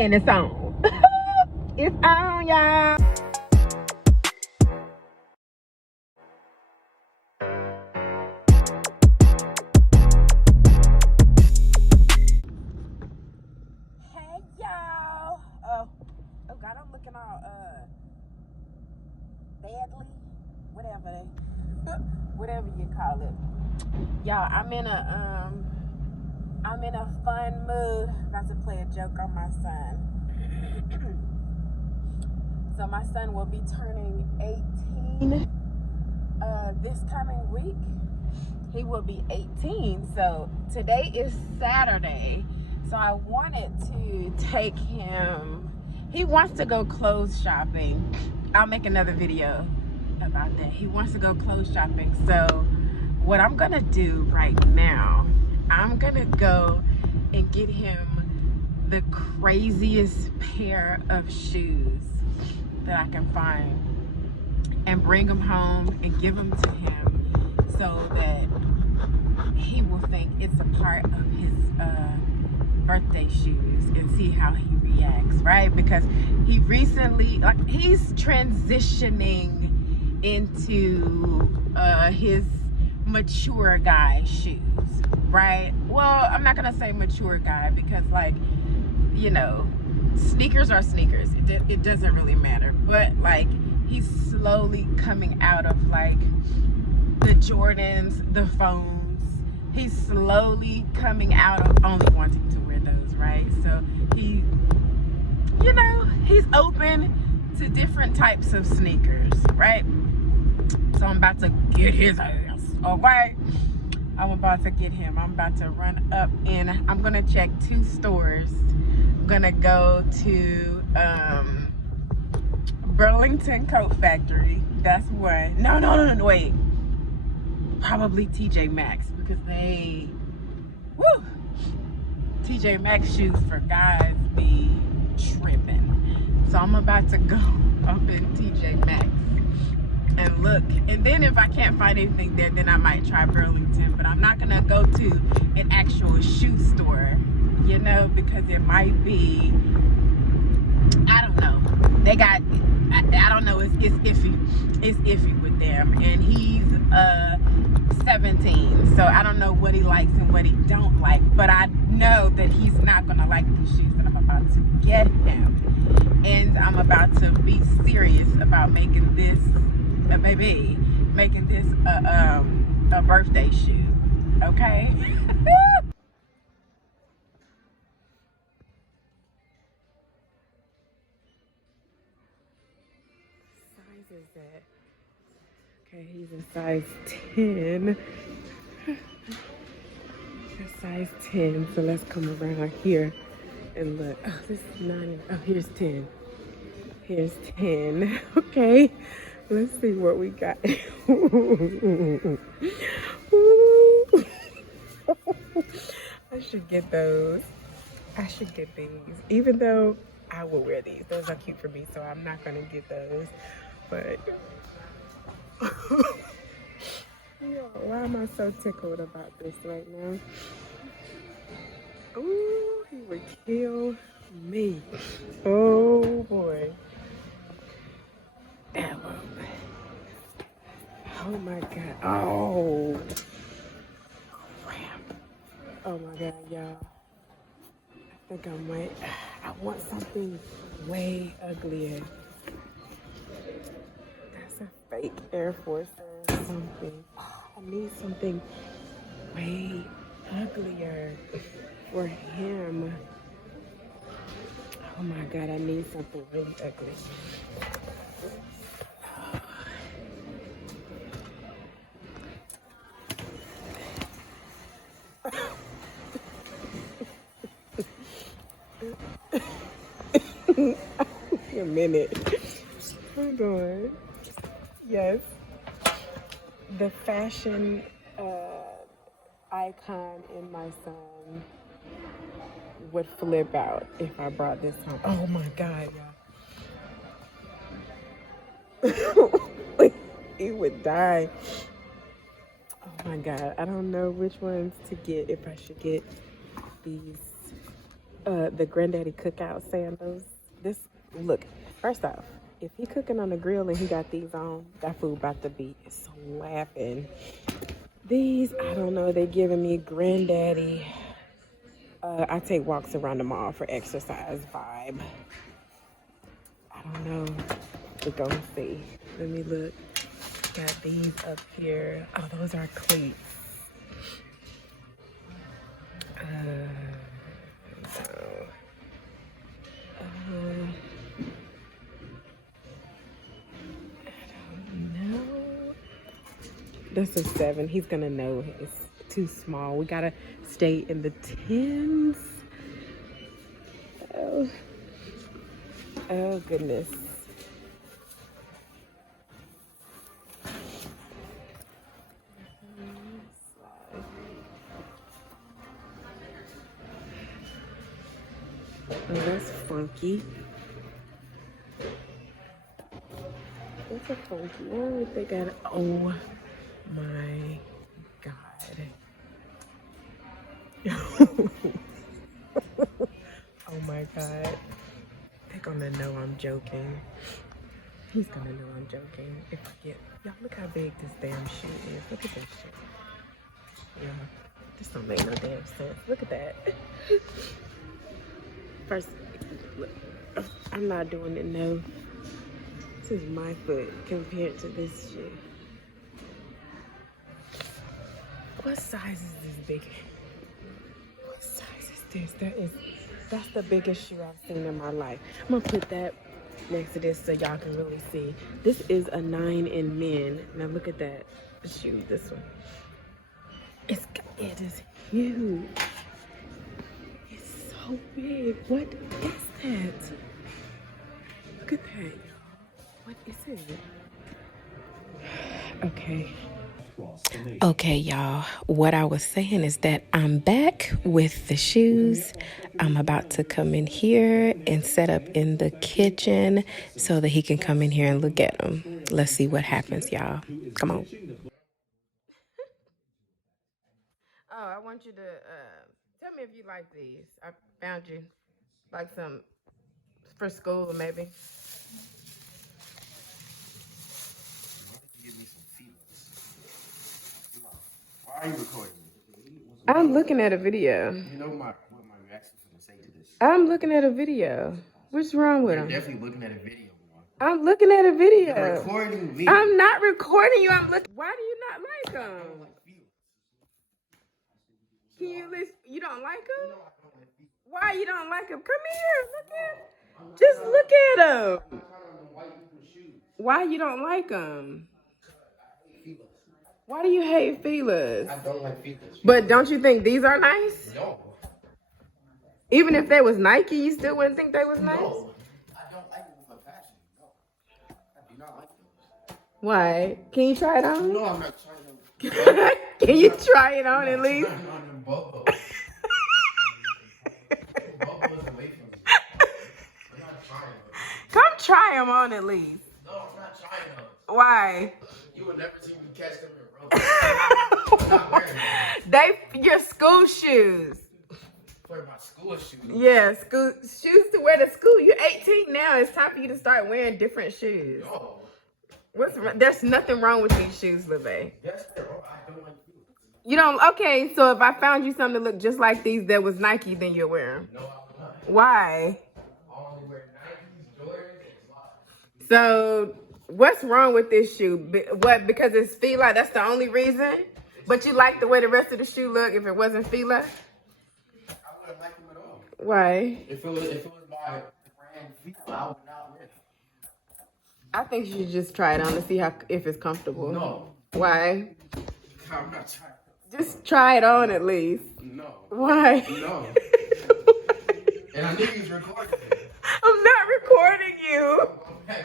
And it's on. It's on, y'all. Hey, y'all. Oh God, I'm looking all badly, whatever you call it. Y'all, I'm in a fun mood. About to play a joke on my son. So my son will be turning 18 this coming week. He will be 18. So today is Saturday. So I wanted to take him. He wants to go clothes shopping. I'll make another video about that. He wants to go clothes shopping. So what I'm gonna do right now, I'm gonna go and get him the craziest pair of shoes that I can find and bring them home and give them to him so that he will think it's a part of his birthday shoes and see how he reacts, right? Because he recently, like, he's transitioning into his mature guy shoes, right? Well, I'm not gonna say mature guy because, like, you know, sneakers are sneakers. It doesn't really matter. But like, he's slowly coming out of like the Jordans, the phones. He's slowly coming out of only wanting to wear those, right? So he, you know, he's open to different types of sneakers, right? So I'm about to get his ass, okay? I'm about to get him. I'm about to run up and I'm gonna check 2 stores. I'm gonna go to Burlington Coat Factory. That's one. No, wait. Probably TJ Maxx because they, woo! TJ Maxx shoes for guys be tripping. So I'm about to go up in TJ Maxx and look, and then if I can't find anything there, then I might try Burlington. But I'm not gonna go to an actual shoe store, you know, because it might be, I don't know, they got, I don't know, it's iffy with them. And he's 17, so I don't know what he likes and what he don't like, but I know that he's not gonna like the shoes that I'm about to get him. And I'm about to be serious about making this a birthday shoe, okay? Size is that? Okay, he's in size 10. Size 10. So let's come around here and look. Oh, this is 9. Oh, here's 10. Here's 10. Okay. Let's see what we got. I should get those. I should get these. Even though I will wear these. Those are cute for me, so I'm not going to get those. But, yo, why am I so tickled about this right now? Ooh, he would kill me. Oh, boy. Oh my God. Oh, crap. Oh my God, y'all. I think I want something way uglier. That's a fake Air Force or something. I need something way uglier for him. Oh my God, I need something really ugly. A minute. Hold on. Yes. The fashion icon in my son would flip out if I brought this home. Oh my God, y'all. He would die. Oh my God. I don't know which ones to get, if I should get these the Granddaddy Cookout sandals. This, look, first off, if he cooking on the grill and he got these on, that food about to be slapping. These, I don't know, they giving me Granddaddy. I take walks around the mall for exercise vibe. I don't know. We're gonna see. Let me look. Got these up here. Oh, those are cleats. No. That's a 7. He's gonna know it's too small. We gotta stay in the 10s. Oh goodness. Oh, that's funky. That's a funky one. They got it. Oh my God. Oh my God. They're gonna know I'm joking. He's gonna know I'm joking. If I get, y'all look how big this damn shoe is. Look at that shit. Yeah, this don't make no damn sense. Look at that. First, look, I'm not doing it, no. This is my foot compared to this shit. What size is this big? What size is this? That's the biggest shoe I've seen in my life. I'm gonna put that next to this so y'all can really see. This is a 9 in men. Now look at that shoe, this one. It is huge. It's so big. What is that? Look at that, y'all. What is it? Okay, y'all. What I was saying is that I'm back with the shoes. I'm about to come in here and set up in the kitchen so that he can come in here and look at them. Let's see what happens, y'all. Come on. Oh, I want you to tell me if you like these. I found you like some for school, maybe. Why are you recording me? I'm looking at a video. You know what my reaction is going to say to this? I'm looking at a video. What's wrong with You're him? definitely looking at a video, bro. I'm looking at a video. You're recording me. I'm not recording you. I'm looking. Why do you not like him? Can you listen? You don't like him? Why you don't like him? Come here. Look at. Just look at him. Why you don't like him? Why do you hate Fila's? I don't like Fila's. But don't you think these are nice? No. Even if they was Nike, you still wouldn't think they was nice? No. I don't like them with my passion. No. I do not like those. Why? Can you try it on? No, I'm not trying them. Can you try it on at least? I'm not on them bubbles. Bubbles away from me. I'm not trying them. Come try them on at least. No, I'm not trying them. Why? You will never see me catch them in road. I'm not wearing them. Your school shoes. For my school shoes. Yeah, school shoes to wear to school. You're 18 now. It's time for you to start wearing different shoes. No. There's nothing wrong with these shoes, LeVay. Yes, they're wrong. I don't like you. You don't. Okay, so if I found you something that looked just like these that was Nike, then you'll wear them. No, I will not. Why? I only wear Nikes, Jordans, and Slots. So what's wrong with this shoe? What? Because it's Fila? That's the only reason? But you like the way the rest of the shoe look if it wasn't Fila? I wouldn't like them at all. Why? If it was by brand Fila, I would not wear them. I think you should just try it on to see if it's comfortable. No. Why? I'm not trying. Just try it on at least. No. Why? No. And I knew you was recording. I'm not recording you. Okay.